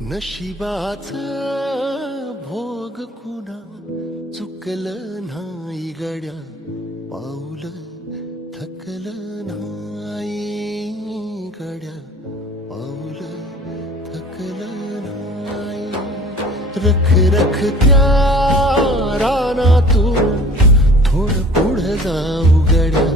नशिबाच भोग कुणा चुकलं नाही गड्या, पाऊल थकलं नाही गड्या, पाऊल थकलं नाही. रख रख त्या रानातून थोडं पुढं जाऊ गड्या,